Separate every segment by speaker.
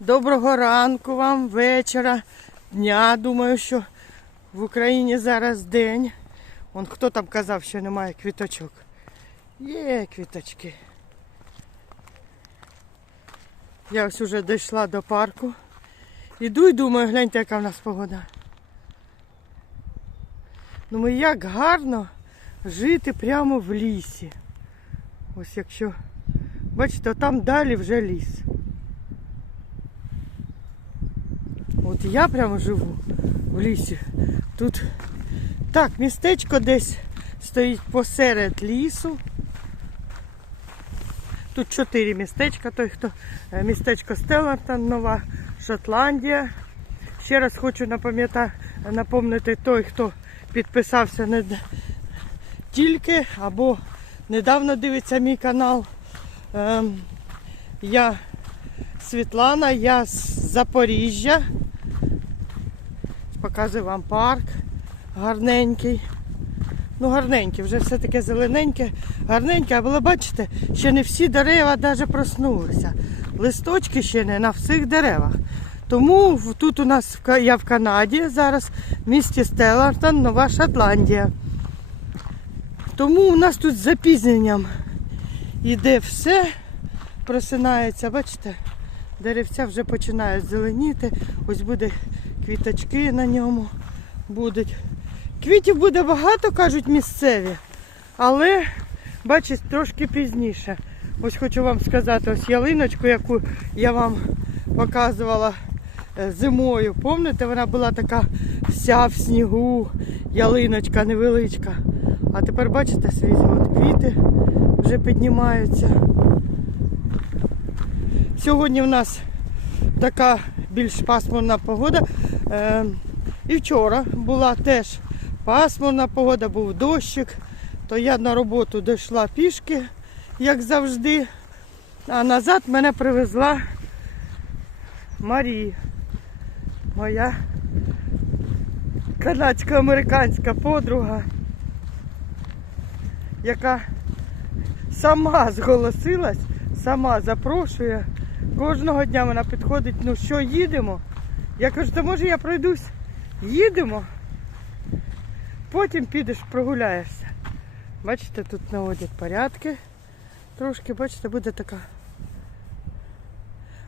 Speaker 1: Доброго ранку вам, вечора, дня. Думаю, що в Україні зараз день. Вон хто там казав, що немає квіточок. Є квіточки. Я ось уже дійшла до парку. Іду і думаю, гляньте, яка в нас погода. Думаю, як гарно жити прямо в лісі. Ось якщо, бачите, там далі вже ліс. От я прямо живу в лісі. Тут так, містечко десь стоїть посеред лісу. Тут чотири містечка, той, хто е, містечко Стеллартон, Нова Шотландія. Ще раз хочу напомнити той, хто підписався не тільки або недавно дивиться мій канал. Ем, я Світлана, я з Запоріжжя. Показую вам парк гарненький. Ну, гарненький, вже все таке зелененьке, гарненьке, але бачите, ще не всі дерева навіть проснулися. Листочки ще не на всіх деревах. Тому тут у нас я в Канаді, зараз в місті Стеллартон, Нова Шотландія. Тому у нас тут з запізненням іде все, просинається, бачите, деревця вже починають зеленіти. Ось буде квіточки на ньому будуть. Квітів буде багато, кажуть місцеві, але бачите, трошки пізніше. Ось хочу вам сказати, ось ялиночку, яку я вам показувала е, зимою. Пам'ятаєте, вона була така вся в снігу, ялиночка невеличка. А тепер бачите, світло, от квіти вже піднімаються. Сьогодні в нас така більш пасмурна погода. Е, і вчора була теж пасмурна погода, був дощик, то я на роботу дійшла пішки, як завжди. А назад мене привезла Марія, моя канадсько-американська подруга, яка сама зголосилась, сама запрошує. Кожного дня вона підходить, ну що, їдемо? Я кажу, то може я пройдусь? Їдемо. Потім підеш, прогуляєшся. Бачите, тут наводять порядки. Трошки, бачите, буде така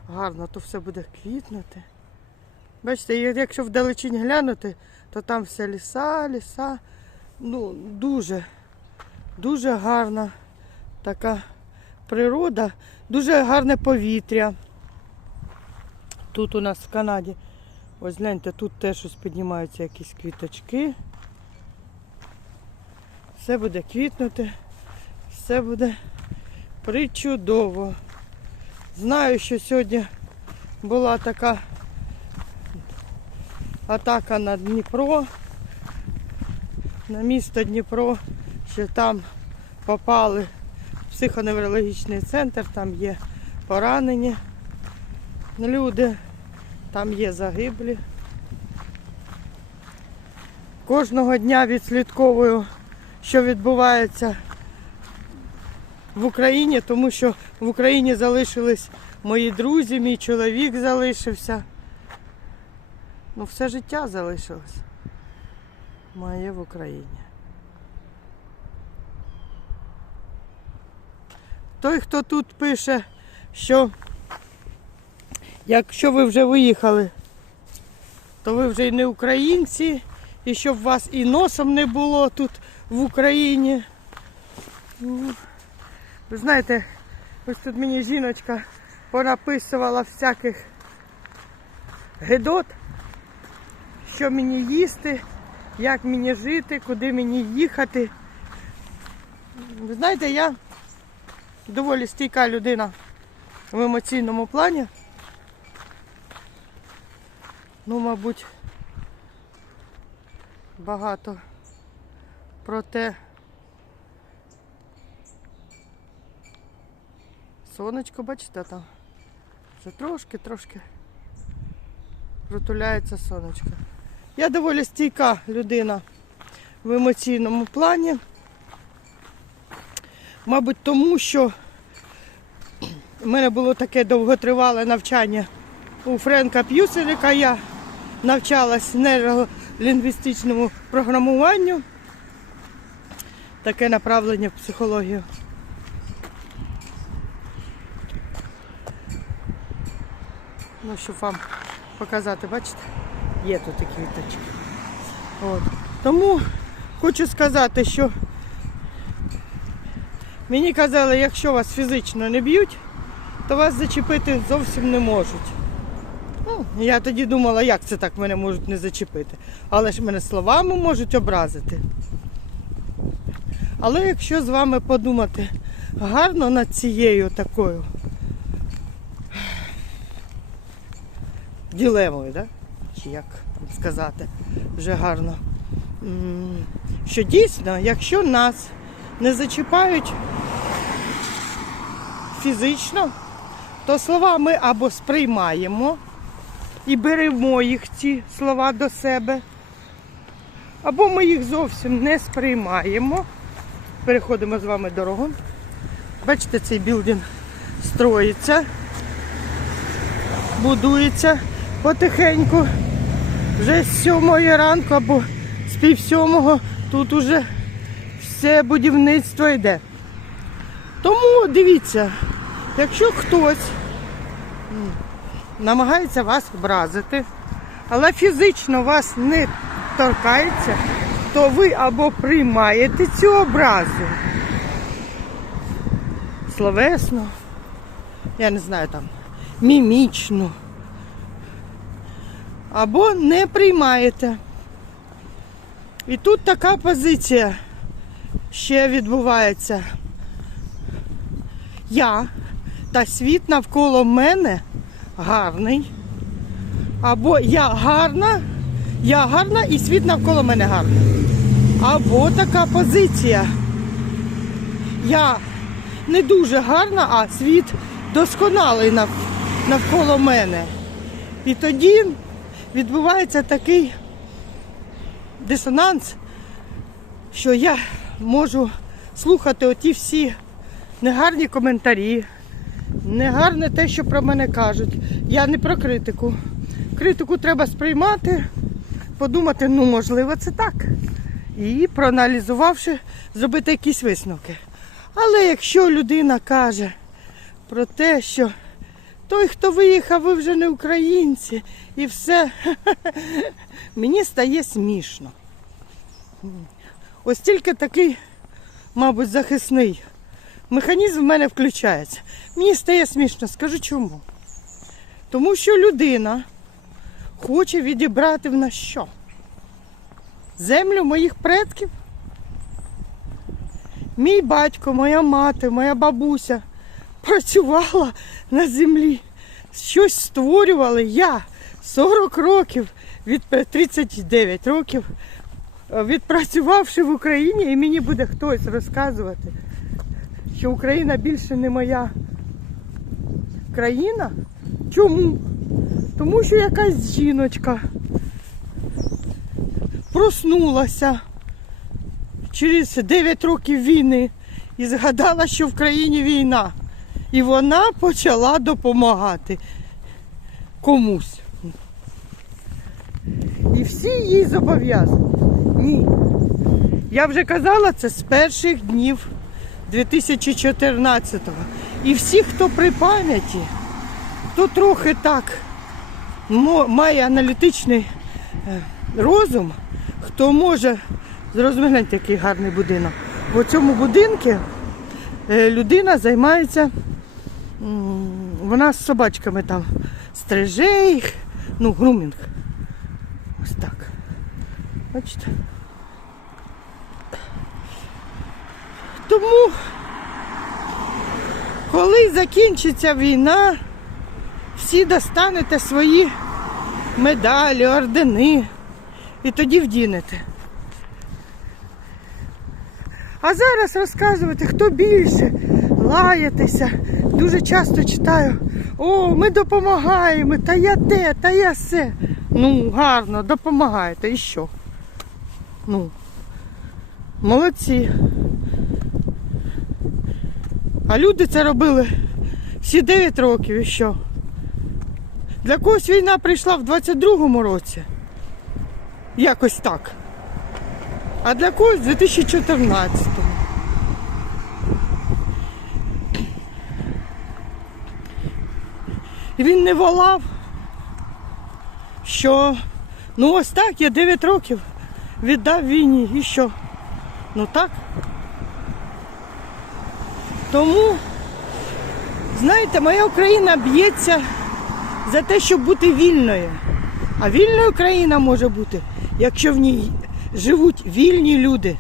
Speaker 1: гарно, то все буде квітнути. Бачите, якщо вдалечінь глянути, то там все ліса, ліса. Ну, дуже, дуже гарна така природа, дуже гарне повітря. Тут у нас в Канаді. Ось гляньте, тут теж щось піднімаються якісь квіточки. Все буде квітнути, все буде причудово. Знаю, що сьогодні була така атака на Дніпро, на місто Дніпро, що там попали психоневрологічний центр, там є поранені люди, там є загиблі. Кожного дня відслідковую, що відбувається в Україні, тому що в Україні залишились мої друзі, мій чоловік залишився. Ну, все життя залишилось моє в Україні. Той, хто тут пише, що якщо ви вже виїхали, то ви вже і не українці, і щоб вас і носом не було тут в Україні. Ну, Ви знаєте, ось тут мені жіночка понаписувала всяких гидот, що мені їсти, як мені жити, куди мені їхати. Ви знаєте, я доволі стійка людина в емоційному плані. Ну, мабуть, багато про те. Сонечко, бачите, там вже трошки-трошки протуляється сонечко. Я доволі стійка людина в емоційному плані. Мабуть, тому що в мене було таке довготривале навчання у Френка П'юселіка я навчалась нейролінгвістичному програмуванню. Таке направлення в психологію. Ну, щоб вам показати, бачите, є тут такі квіточки. От. Тому хочу сказати, що мені казали, якщо вас фізично не б'ють, то вас зачепити зовсім не можуть. Ну, я тоді думала, як це так мене можуть не зачепити. Але ж мене словами можуть образити. Але якщо з вами подумати гарно над цією такою ділемою, да? чи як сказати, вже гарно. Що дійсно, якщо нас не зачіпають фізично, то слова ми або сприймаємо і беремо їх ці слова до себе, або ми їх зовсім не сприймаємо. Переходимо з вами дорогу. Бачите, цей білдинг строїться, будується потихеньку. Вже з сьомої ранку або з пів сьомого тут уже все будівництво йде. Тому дивіться, якщо хтось намагається вас образити, але фізично вас не торкається, то ви або приймаєте цю образу словесно, я не знаю там, мімічно, або не приймаєте. І тут така позиція ще відбувається. Я та світ навколо мене гарний. Або я гарна, я гарна і світ навколо мене гарний. Або така позиція. Я не дуже гарна, а світ досконалий навколо мене. І тоді відбувається такий дисонанс, що я можу слухати оті всі негарні коментарі, негарне те, що про мене кажуть. Я не про критику. Критику треба сприймати, подумати, ну можливо, це так. І проаналізувавши, зробити якісь висновки. Але якщо людина каже про те, що той, хто виїхав, ви вже не українці, і все, мені стає смішно. Ось тільки такий, мабуть, захисний механізм в мене включається. Мені стає смішно, скажу чому. Тому що людина хоче відібрати в нас що? Землю моїх предків. Мій батько, моя мати, моя бабуся працювала на землі, щось створювали. Я 40 років, від 39 років, е, відпрацювавши в Україні, і мені буде хтось розказувати, що Україна більше не моя країна. Чому? Тому що якась жіночка проснулася через 9 років війни і згадала, що в країні війна. І вона почала допомагати комусь. І всі їй зобов'язані. Ні. Я вже казала це з перших днів 2014-го. І всі, хто при пам'яті, хто трохи так має аналітичний е, розум, хто може зрозуміти, який гарний будинок. В цьому будинку е, людина займається, вона з собачками там стриже їх, ну, грумінг. Ось так. Бачите? Тому, коли закінчиться війна, всі достанете свої медалі, ордени і тоді вдінете. А зараз розказувати, хто більше, лаятися. Дуже часто читаю, о, ми допомагаємо, та я те, та я все. Ну, гарно, допомагаєте. І що? Ну, молодці. А люди це робили всі 9 років і що? Для когось війна прийшла в 22-му році. Якось так. А для когось в 2014-му. І він не волав, що ну ось так, я 9 років віддав війні і що? Ну так. Тому, знаєте, моя Україна б'ється за те, щоб бути вільною. А вільною країна може бути, якщо в ній живуть вільні люди.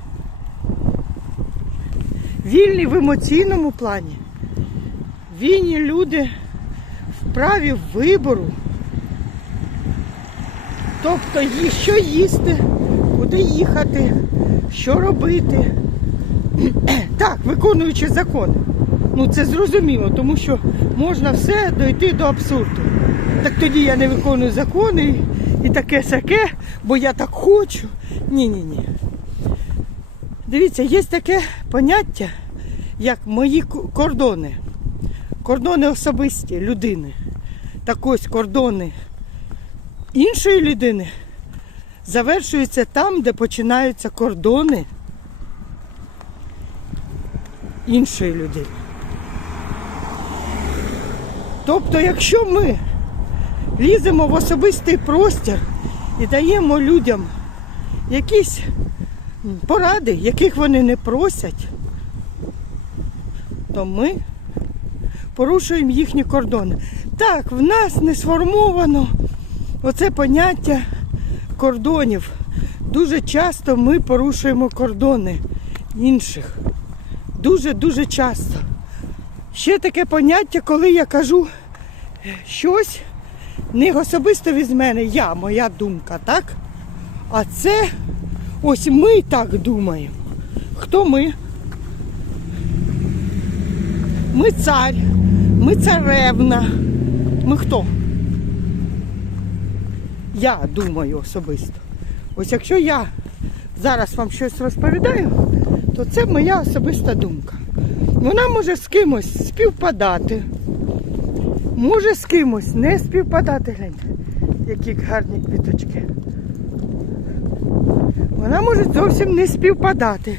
Speaker 1: Вільні в емоційному плані. Вільні люди в праві вибору. Тобто що їсти, куди їхати, що робити. Так, виконуючи закони. Ну це зрозуміло, тому що можна все дойти до абсурду. Так тоді я не виконую закони і, таке сяке, бо я так хочу. Ні, ні, ні. Дивіться, є таке поняття, як мої кордони. Кордони особисті людини. Так ось кордони іншої людини завершуються там, де починаються кордони іншої людини. Тобто, якщо ми ліземо в особистий простір і даємо людям якісь поради, яких вони не просять, то ми порушуємо їхні кордони. Так, в нас не сформовано оце поняття кордонів. Дуже часто ми порушуємо кордони інших. Дуже-дуже часто. Ще таке поняття, коли я кажу щось не особисто від мене, я, моя думка, так? А це ось ми так думаємо. Хто ми? Ми цар, ми царевна. Ми хто? Я думаю особисто. Ось якщо я зараз вам щось розповідаю, то це моя особиста думка. Вона може з кимось співпадати, може з кимось не співпадати. Гляньте, які гарні квіточки. Вона може зовсім не співпадати.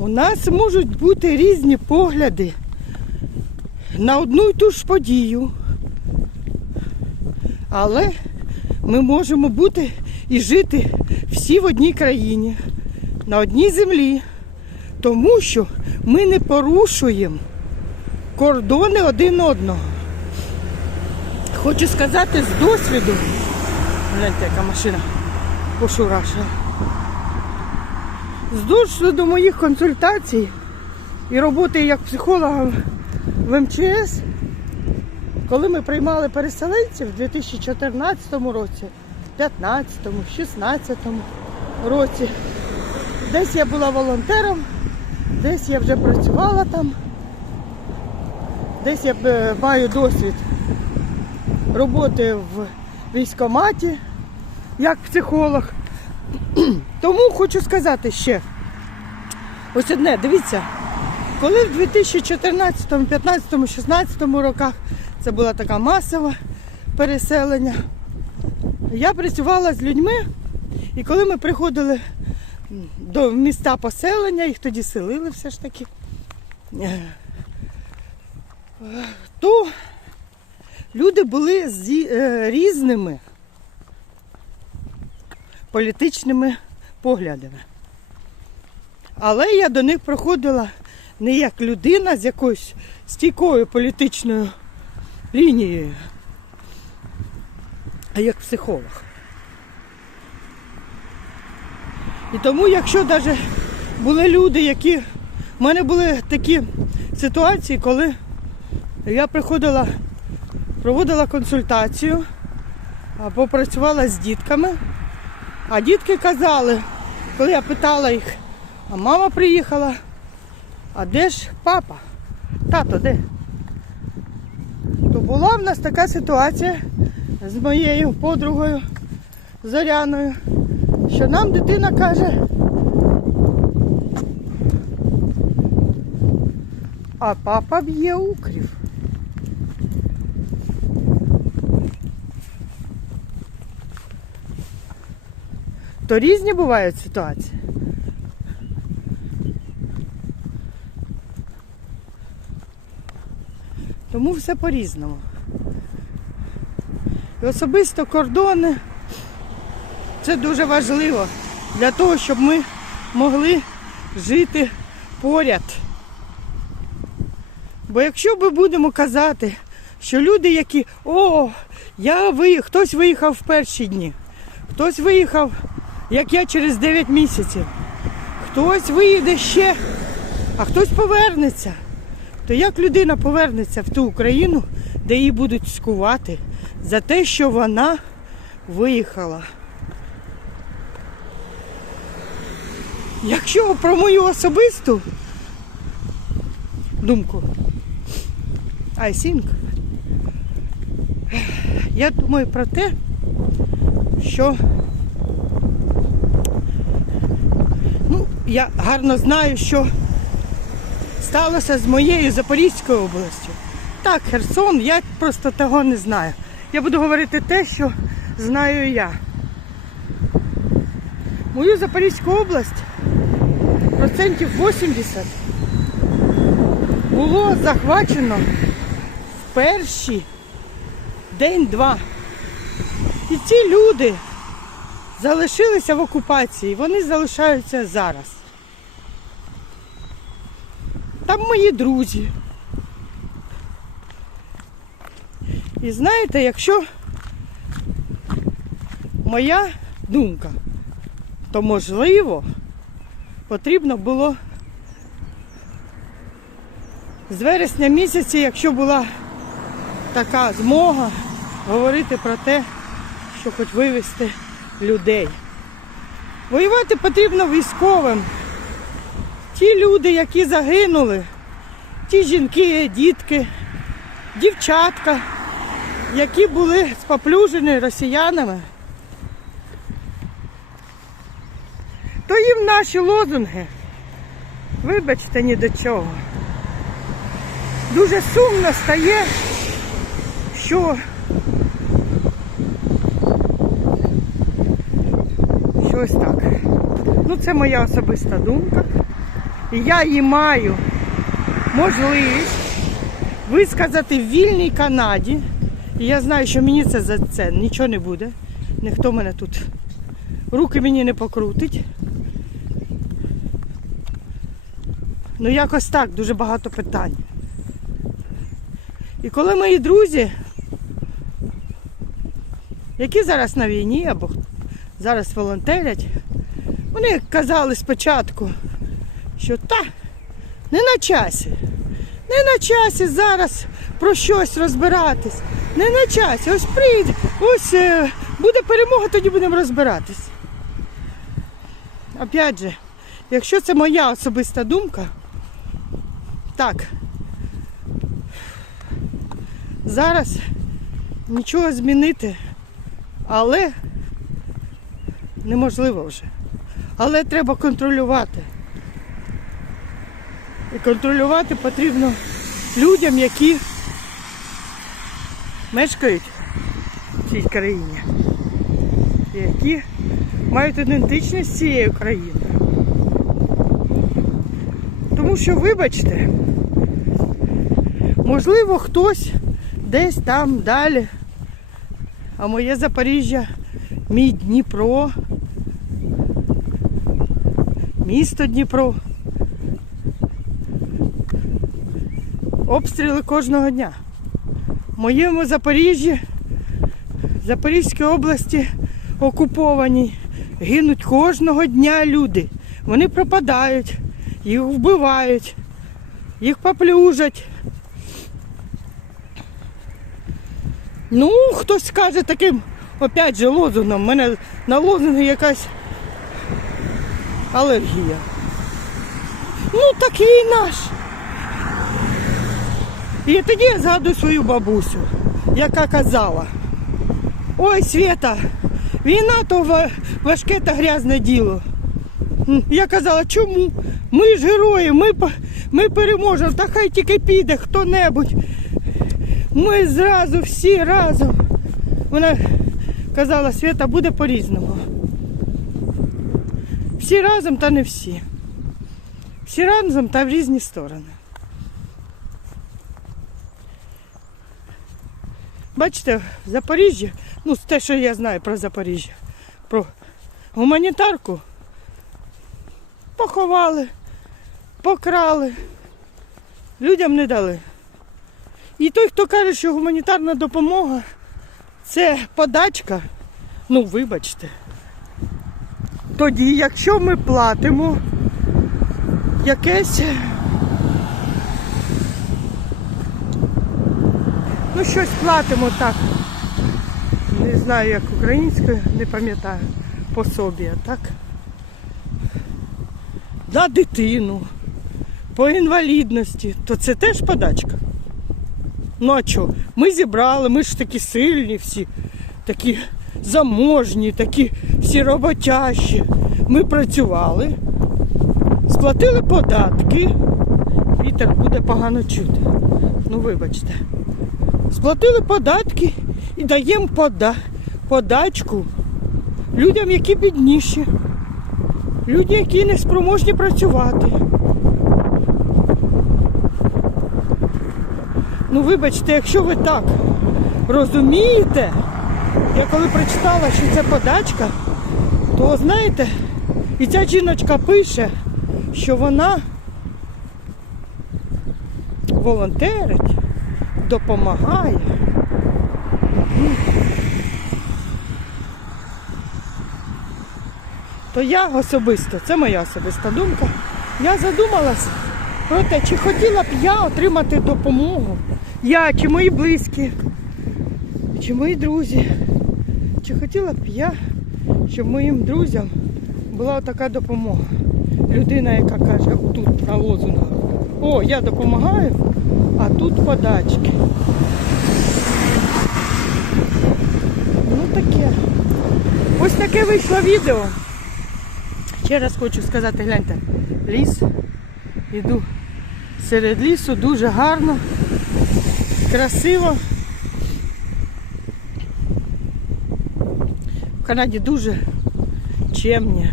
Speaker 1: У нас можуть бути різні погляди на одну й ту ж подію. Але ми можемо бути і жити всі в одній країні, на одній землі, тому що ми не порушуємо кордони один одного. Хочу сказати з досвіду, гляньте, яка машина пошурашила. З досвіду моїх консультацій і роботи як психолога в МЧС, коли ми приймали переселенців в 2014 році, 2015, 2016 році, десь я була волонтером, десь я вже працювала там, десь я е, маю досвід роботи в військкоматі як психолог. Тому хочу сказати ще ось одне, дивіться, коли в 2014, 15, 16 роках це була така масова переселення, я працювала з людьми, і коли ми приходили до міста поселення, їх тоді селили все ж таки, е, то люди були зі- е, різними політичними поглядами. Але я до них приходила не як людина з якоюсь стійкою політичною лінією, а як психолог. І тому, якщо навіть були люди, які. У мене були такі ситуації, коли я приходила, проводила консультацію або працювала з дітками. А дітки казали, коли я питала їх, а мама приїхала, а де ж папа? Тато де? То була в нас така ситуація з моєю подругою Зоряною, що нам дитина каже. А папа б'є укрів. То різні бувають ситуації. Тому все по-різному. І особисто кордони це дуже важливо для того, щоб ми могли жити поряд. Бо якщо ми будемо казати, що люди, які о, я ви... хтось виїхав в перші дні, хтось виїхав, як я через 9 місяців, хтось виїде ще, а хтось повернеться. То як людина повернеться в ту Україну, де її будуть скувати за те, що вона виїхала? Якщо про мою особисту думку, I think, я думаю про те, що ну, я гарно знаю, що сталося з моєю Запорізькою областю. Так, Херсон, я просто того не знаю. Я буду говорити те, що знаю я. Мою Запорізьку область процентів 80 було захвачено в перші день-два. І ці люди залишилися в окупації, вони залишаються зараз. Там мої друзі. І знаєте, якщо моя думка, то можливо потрібно було з вересня місяці, якщо була така змога, говорити про те, що хоч вивезти людей. Воювати потрібно військовим. Ті люди, які загинули, ті жінки, дітки, дівчатка, які були споплюжені росіянами, їм наші лозунги, вибачте, ні до чого. Дуже сумно стає, що щось так. Ну, це моя особиста думка. І я її маю можливість висказати в вільній Канаді. І я знаю, що мені це за це нічого не буде. Ніхто мене тут руки мені не покрутить. Ну якось так, дуже багато питань. І коли мої друзі, які зараз на війні або зараз волонтерять, вони казали спочатку, що та не на часі, не на часі зараз про щось розбиратись, не на часі. Ось прийде, ось е, буде перемога, тоді будемо розбиратись. Опять же, якщо це моя особиста думка, так. Зараз нічого змінити, але неможливо вже. Але треба контролювати. І контролювати потрібно людям, які мешкають в цій країні, які мають ідентичність з цією країною. Тому що, вибачте, можливо, хтось десь там далі. А моє Запоріжжя, мій Дніпро, місто Дніпро. Обстріли кожного дня. В моєму Запоріжжі, Запорізькій області окупованій, гинуть кожного дня люди. Вони пропадають, їх вбивають, їх поплюжать. Ну, хтось скаже таким, опять же, лозунгом. У мене на лозунги якась алергія. Ну, такий наш. І тоді я згадую свою бабусю, яка казала, ой, Свята, війна то важке та грязне діло. Я казала, чому? Ми ж герої, ми, ми переможемо, та хай тільки піде хто-небудь. Ми зразу всі разом. Вона казала, Свята буде по-різному. Всі разом та не всі. Всі разом та в різні сторони. Бачите, в Запоріжжі, ну те, що я знаю про Запоріжжя, про гуманітарку поховали, покрали, людям не дали. І той, хто каже, що гуманітарна допомога це подачка, ну вибачте. Тоді, якщо ми платимо якесь, ну щось платимо так, не знаю як українською, не пам'ятаю, пособія, так? На дитину, по інвалідності, то це теж подачка. Ну а що? Ми зібрали, ми ж такі сильні всі, такі заможні, такі всі роботящі. Ми працювали, сплатили податки. Вітер буде погано чути. Ну вибачте. Сплатили податки і даємо пода... подачку людям, які бідніші, люди, які не спроможні працювати. Ну, вибачте, якщо ви так розумієте, я коли прочитала, що це подачка, то знаєте, і ця жіночка пише, що вона волонтерить, допомагає. То я особисто, це моя особиста думка, я задумалася про те, чи хотіла б я отримати допомогу. Я, чи мої близькі, чи мої друзі. Чи хотіла б я, щоб моїм друзям була така допомога. Людина, яка каже, тут на лозунгах, о, я допомагаю, а тут подачки. Ну таке. Ось таке вийшло відео. Ще раз хочу сказати, гляньте, ліс. Іду серед лісу, дуже гарно, красиво. В Канаді дуже чемні,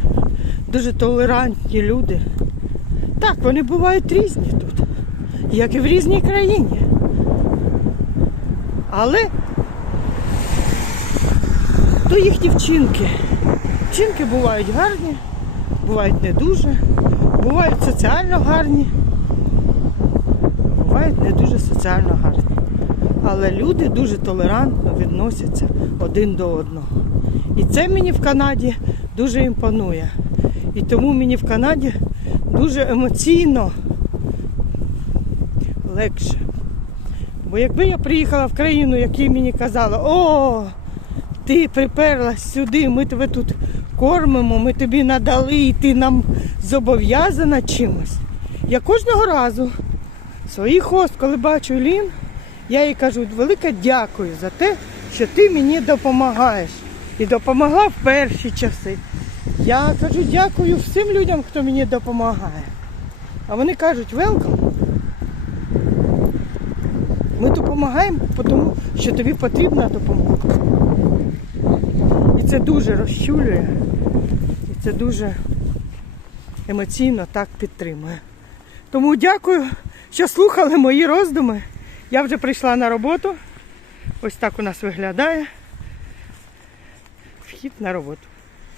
Speaker 1: дуже толерантні люди. Так, вони бувають різні тут, як і в різній країні. Але то їхні вчинки. Вчинки бувають гарні, бувають не дуже, бувають соціально гарні, бувають не дуже соціально гарні. Але люди дуже толерантно відносяться один до одного. І це мені в Канаді дуже імпонує. І тому мені в Канаді дуже емоційно легше. Бо якби я приїхала в країну, які мені казали, о, ти приперлась сюди, ми тебе тут кормимо, ми тобі надали, і ти нам зобов'язана чимось. Я кожного разу свій хост, коли бачу Лін, я їй кажу, велике дякую за те, що ти мені допомагаєш. І допомогла в перші часи. Я кажу, дякую всім людям, хто мені допомагає. А вони кажуть, велкам. Ми допомагаємо, тому що тобі потрібна допомога. Це дуже розчулює. І це дуже емоційно так підтримує. Тому дякую, що слухали мої роздуми. Я вже прийшла на роботу. Ось так у нас виглядає вхід на роботу.